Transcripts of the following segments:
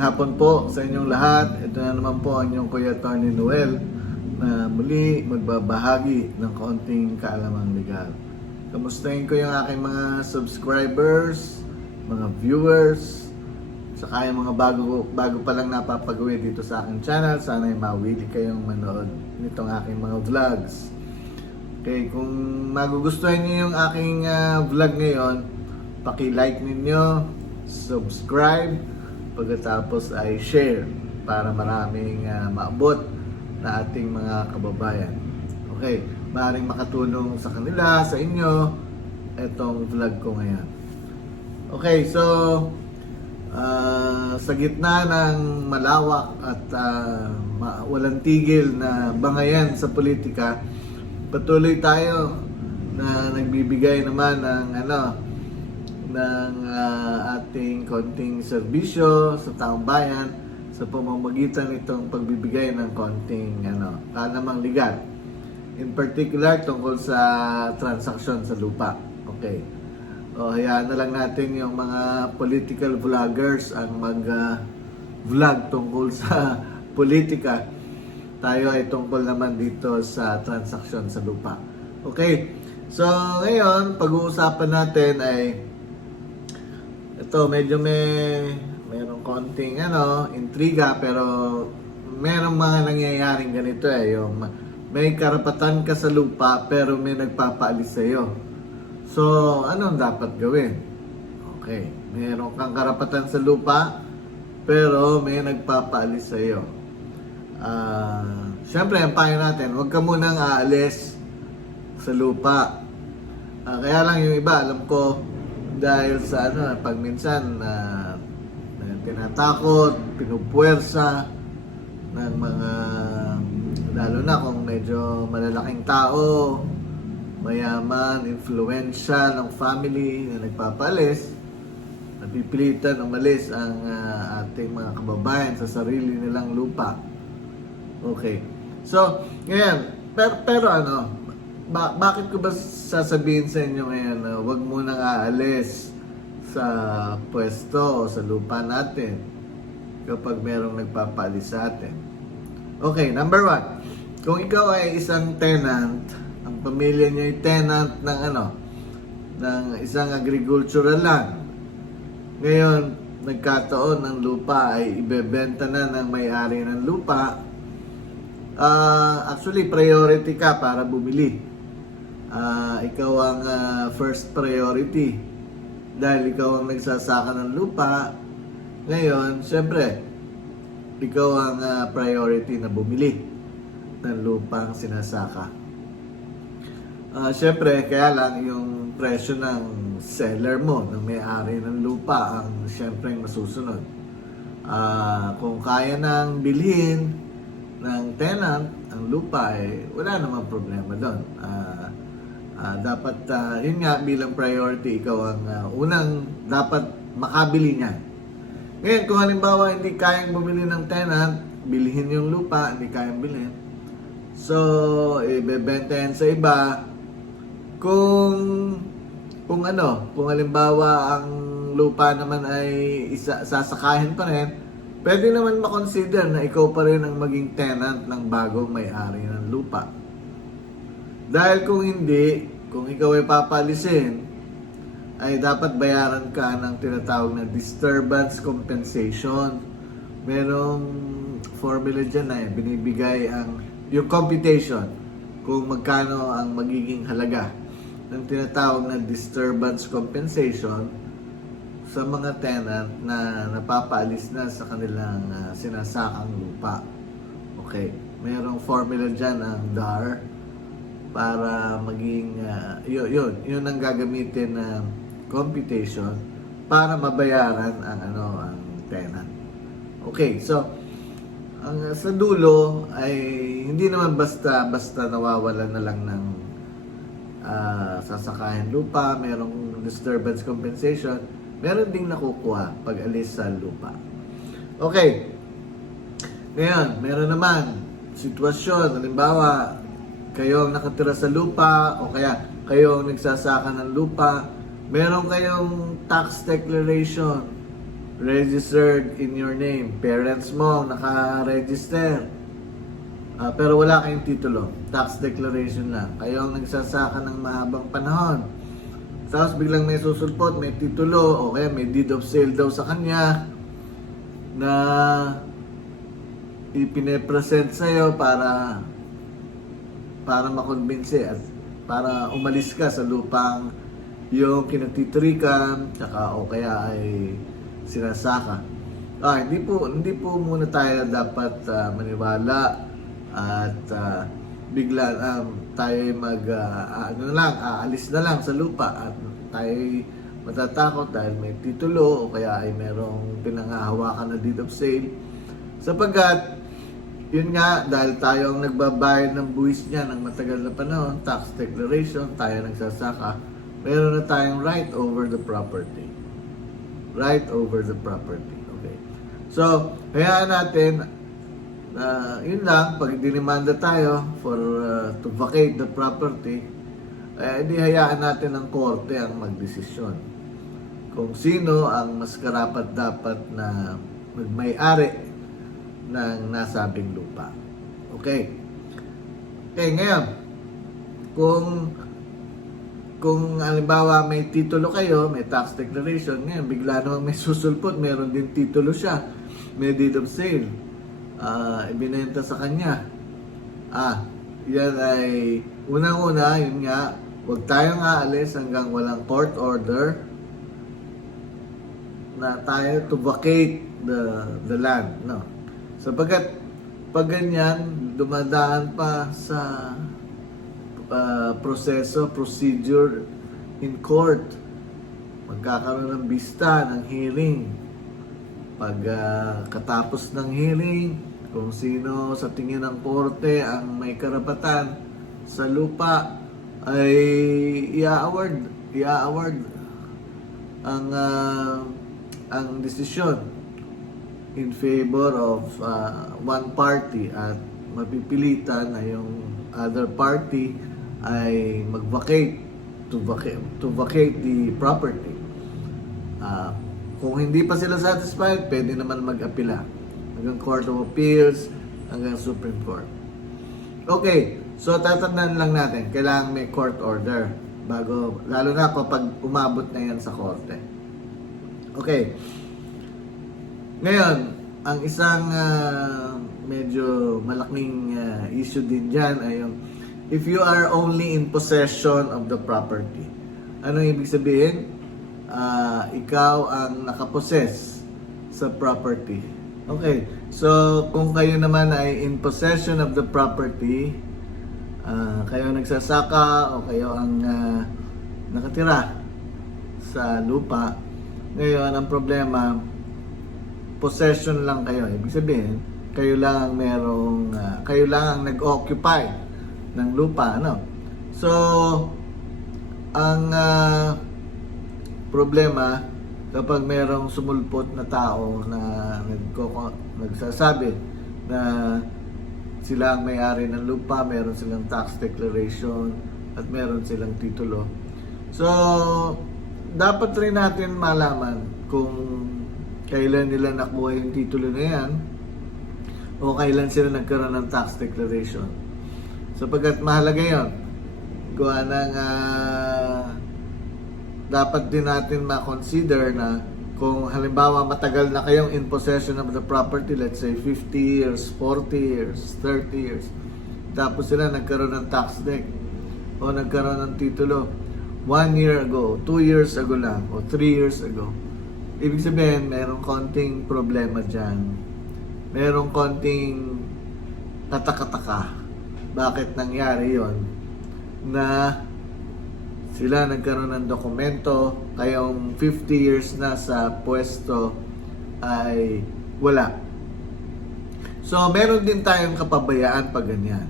hapon po sa inyong lahat. Ito na naman po ang inyong Kuya Tony Noel na muli magbabahagi ng kaunting kaalamang legal. Kamustahin ko yung aking mga subscribers, mga viewers, saka yung mga bago pa lang napapagawi dito sa aking channel. Sana ay mawili kayong manood nitong aking mga vlogs. Okay, kung magugustuhan niyo yung aking vlog ngayon, paki-like ninyo, subscribe, pagkatapos ay share para maraming maabot na ating mga kababayan. Okay, maaaring makatulong sa kanila, sa inyo, itong vlog ko ngayon. Okay, so sa gitna ng malawak at walang tigil na bangayan sa politika, patuloy tayo na nagbibigay naman ng ating konting serbisyo sa taong bayan sa pamamagitan nitong pagbibigay ng konting kaalamang legal. In particular tungkol sa transaksyon sa lupa. Okay. O hayaan na lang natin yung mga political vloggers ang mag-vlog tungkol sa politika. Tayo ay tungkol naman dito sa transaksyon sa lupa. Okay. So ngayon, pag-uusapan natin ay ito, medyo merong konting intriga, pero merong mga nangyayaring ganito yung may karapatan ka sa lupa pero may nagpapaalis sa iyo. So, anong dapat gawin? Okay, meron kang karapatan sa lupa pero may nagpapaalis sa iyo. Siyempre, ang payo natin, huwag ka munang aalis sa lupa. Kaya lang yung iba, alam ko, dahil sa pag minsan tinatakot, pinupuwersa ng mga, lalo na kung medyo malalaking tao, mayaman, influensya ng family na nagpapalis, napipilitan umalis ang ating mga kababayan sa sarili nilang lupa. Okay. So, ngayon, pero bakit ko ba sasabihin sa inyo ngayon na huwag munang aalis sa pwesto o sa lupa natin kapag merong nagpapaalis sa atin? Okay, number 1. Kung ikaw ay isang tenant, ang pamilya niyo ay tenant ng isang agricultural land. Ngayon, nagkataon ng lupa ay ibebenta na ng may-ari ng lupa. Actually, priority ka para bumili. Ikaw ang first priority dahil ikaw ang nagsasaka ng lupa. Ngayon, syempre, ikaw ang priority na bumili ng lupang sinasaka. Syempre, kaya lang yung presyo ng seller mo, ng may-ari ng lupa, ang syempre masusunod. Kung kaya nang bilhin ng tenant ang lupa, wala namang problema doon. Dapat yun nga, bilang priority, ikaw ang unang dapat makabili niyan. Ngayon, kung halimbawa hindi kayang bumili ng tenant, bilhin yung lupa, hindi kayang bilhin, so ibebenta yan sa iba. Kung halimbawa ang lupa naman ay sasakahin pa rin, pwede naman makonsider na ikaw pa rin ang maging tenant ng bagong may-ari ng lupa. Dahil kung hindi, kung ikaw ay papalisin, ay dapat bayaran ka ng tinatawag na disturbance compensation. Merong formula dyan na binibigay yung computation kung magkano ang magiging halaga ng tinatawag na disturbance compensation sa mga tenant na napapaalis na sa kanilang sinasakang lupa. Okay, merong formula dyan ang DAR para maging yun ang gagamitin na computation para mabayaran ang tenant. Okay, so sa dulo ay hindi naman basta nawawalan na lang ng sasakahin lupa, merong disturbance compensation, meron ding nakukuha pag alis sa lupa. Okay, ngayon meron naman sitwasyon, halimbawa kayo ang nakatira sa lupa o kaya kayo ang nagsasaka ng lupa, meron kayong tax declaration registered in your name. Parents mo naka-register. Pero wala kayong titulo. Tax declaration lang. Kayo ang nagsasaka ng mahabang panahon. Tapos biglang may susulpot, may titulo, o kaya may deed of sale daw sa kanya na ipine-present sa'yo para makonbinse at para umalis ka sa lupang yung kinatitirikan, tsaka o kaya ay sinasaka. Hindi po muna tayo dapat maniwala at bigla tayo aalis na lang sa lupa at tayo matatakot dahil may titulo o kaya ay merong pinangahawakan na deed of sale. Sapagkat yun nga, dahil tayo ang nagbabayad ng buwis niya ng matagal na panahon, tax declaration, tayo nagsasaka, meron na tayong right over the property. Right over the property. Okay. So, hayaan natin, yun lang, pag dinimanda tayo for to vacate the property, hindi hayaan natin ang korte ang magdesisyon kung sino ang mas karapat dapat na magmay-ari ng nasabing lupa. Okay. Okay, ngayon, kung halimbawa may titulo kayo, may tax declaration, ngayon bigla namang may susulpot, meron din titulo siya, may deed of sale, ibinenta sa kanya. Yan ay, unang-una, yun nga, huwag tayong aalis hanggang walang court order na tayo to vacate the land, no? Sapagkat pag ganyan, dumadaan pa sa procedure in court. Magkakaroon ng bista, ng hearing. Pag katapos ng hearing, kung sino sa tingin ng korte ang may karapatan sa lupa, ay i-award ang desisyon in favor of one party at mapipilitan na yung other party ay mag-vacate to vacate the property. Kung hindi pa sila satisfied, pwede naman mag-apila hanggang Court of Appeals, hanggang Supreme Court. Okay, so tatandaan lang natin, kailangan may court order bago, lalo na kapag umabot na yan sa korte. Okay. Ngayon, ang isang medyo malaking issue din dyan ay yung if you are only in possession of the property. Ano ibig sabihin? Ikaw ang nakaposes sa property. Okay, so kung kayo naman ay in possession of the property, kayo nagsasaka o kayo ang nakatira sa lupa, ngayon ang problema, possession lang kayo. Ibig sabihin, kayo lang ang nag-occupy ng lupa, ano? So, ang problema kapag merong sumulpot na tao na nagsasabi na sila ang may-ari ng lupa, meron silang tax declaration at meron silang titulo. So, dapat rin natin malaman kung kailan nila nakuha yung titulo na yan o kailan sila nagkaroon ng tax declaration. Sapagkat mahalaga yun. Gawa ng dapat din natin ma-consider na kung halimbawa matagal na kayong in possession of the property, let's say 50 years, 40 years, 30 years, tapos sila nagkaroon ng tax deck o nagkaroon ng titulo 1 year ago, 2 years ago lang, o 3 years ago, ibig sabihin, merong konting problema dyan. Merong konting kataka-taka. Bakit nangyari yon? Na sila nagkaroon ng dokumento, kayong 50 years na sa pwesto ay wala. So, meron din tayong kapabayaan pag ganyan.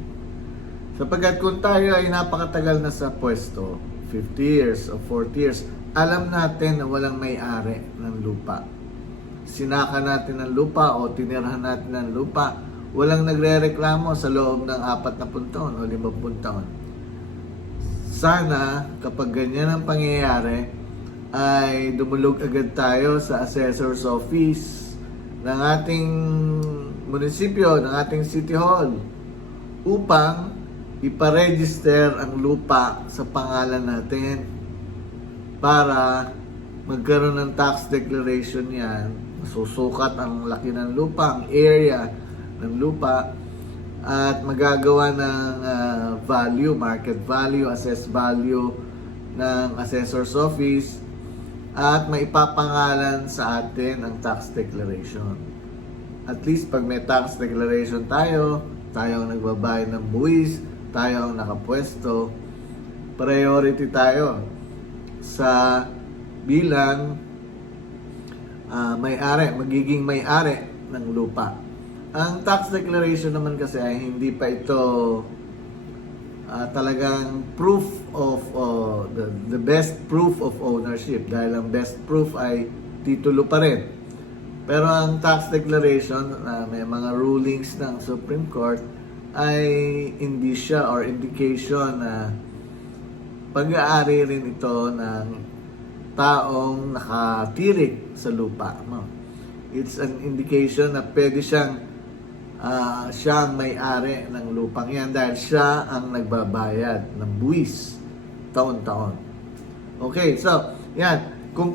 Sapagkat kung tayo ay napakatagal na sa pwesto, 50 years o 40 years, alam natin na walang may-ari ng lupa. Sinaka natin ng lupa o tinirahan natin ng lupa, walang nagre-reklamo sa loob ng 40 taon o 50 taon. Sana, kapag ganyan ang pangyayari, ay dumulog agad tayo sa assessor's office ng ating munisipyo, ng ating city hall upang iparegister ang lupa sa pangalan natin para magkaroon ng tax declaration yan. Masusukat ang laki ng lupa, ang area ng lupa, at magagawa ng value, market value, assessed value ng assessor's office, at maipapangalan sa atin ang tax declaration. At least pag may tax declaration tayo ang nagbabayad ng buwis, tayo ang nakapwesto, priority tayo sa bilang may-ari, magiging may-ari ng lupa. Ang tax declaration naman kasi ay hindi pa ito talagang proof of the best proof of ownership, dahil ang best proof ay titulo pa rin. Pero ang tax declaration, may mga rulings ng Supreme Court, ay indicia or indication na pag-aari rin ito ng taong nakatirik sa lupa. It's an indication na pwede siyang ang may-ari ng lupang yan dahil siya ang nagbabayad ng buwis taon-taon. Okay, so yan, kung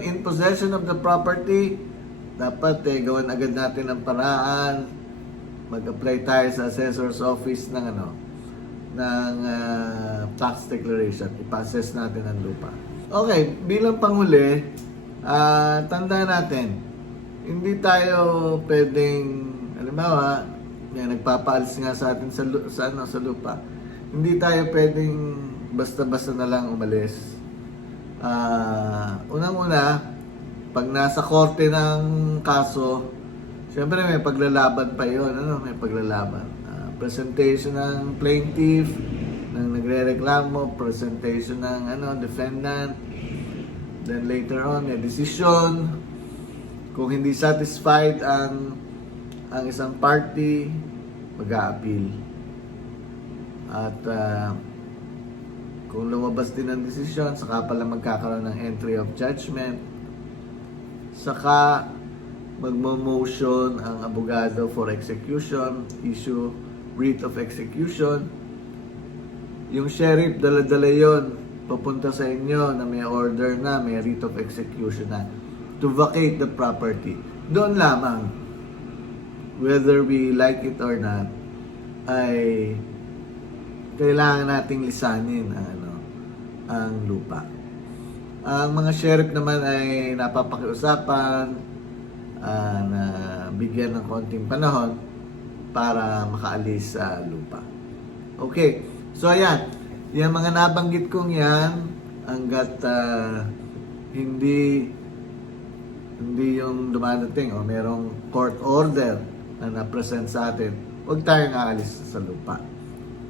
in possession of the property, dapat gawan agad natin ang paraan, mag-apply tayo sa assessor's office ng tax declaration, ipa-assess natin ang lupa. Okay, bilang panghuli, tandaan natin, hindi tayo pwedeng, halimbawa, nagpapaalis nga sa atin sa lupa. Hindi tayo pwedeng basta-basta na lang umalis. Unang-una, pag nasa korte ng kaso, siyempre may paglalaban pa yun. May paglalaban. Presentation ng plaintiff, ng nagre-reklamo, presentation ng defendant. Then later on, may decision. Kung hindi satisfied ang isang party, mag-a-appeal. At kung lumabas din ang desisyon, saka pala magkakaroon ng entry of judgment. Saka magmo-motion ang abogado for execution, issue writ of execution. Yung sheriff, dala-dala yon papunta sa inyo na may order na, may writ of execution na to vacate the property. Doon lamang, whether we like it or not, ay kailangan nating lisanin ang lupa. Ang mga sheriff naman ay napapakiusapan na bigyan ng konting panahon para makaalis sa lupa. Okay, so ayan, yung mga nabanggit kong yan, hanggat hindi yung dumadating o merong court order na na-present sa atin, huwag tayong aalis sa lupa.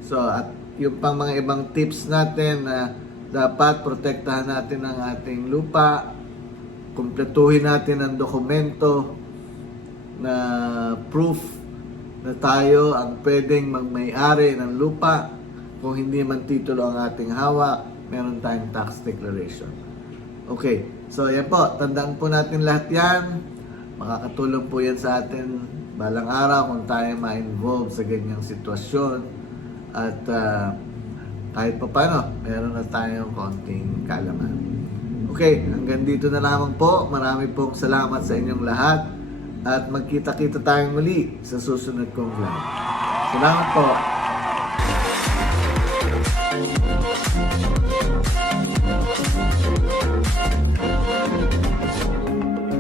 So, at yung pang mga ibang tips natin na dapat protektahan natin ang ating lupa, kumpletuhin natin ang dokumento na proof na tayo ang pwedeng magmay-ari ng lupa. Kung hindi man titulo ang ating hawak, meron tayong tax declaration. Okay, so yan po, tandaan po natin lahat yan. Makakatulong po yan sa atin balang araw kung tayo ma-involve sa ganyang sitwasyon. At kahit pa paano, meron na tayong konting kalaman. Okay, hanggang dito na lamang po. Marami pong salamat sa inyong lahat. At magkita-kita tayong muli sa susunod kong vlog. Salamat po.